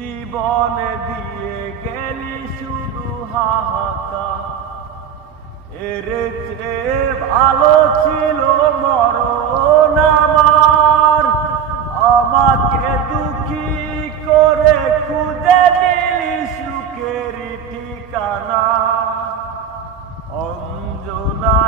জীবনে দিয়ে গেলি শুধু হাহাকার। এর চেয়ে ভালো ছিল মরণ আমার, আমাকে দুঃখী করে খুঁজে নিলি সুখের ঠিকানা। অঞ্জনা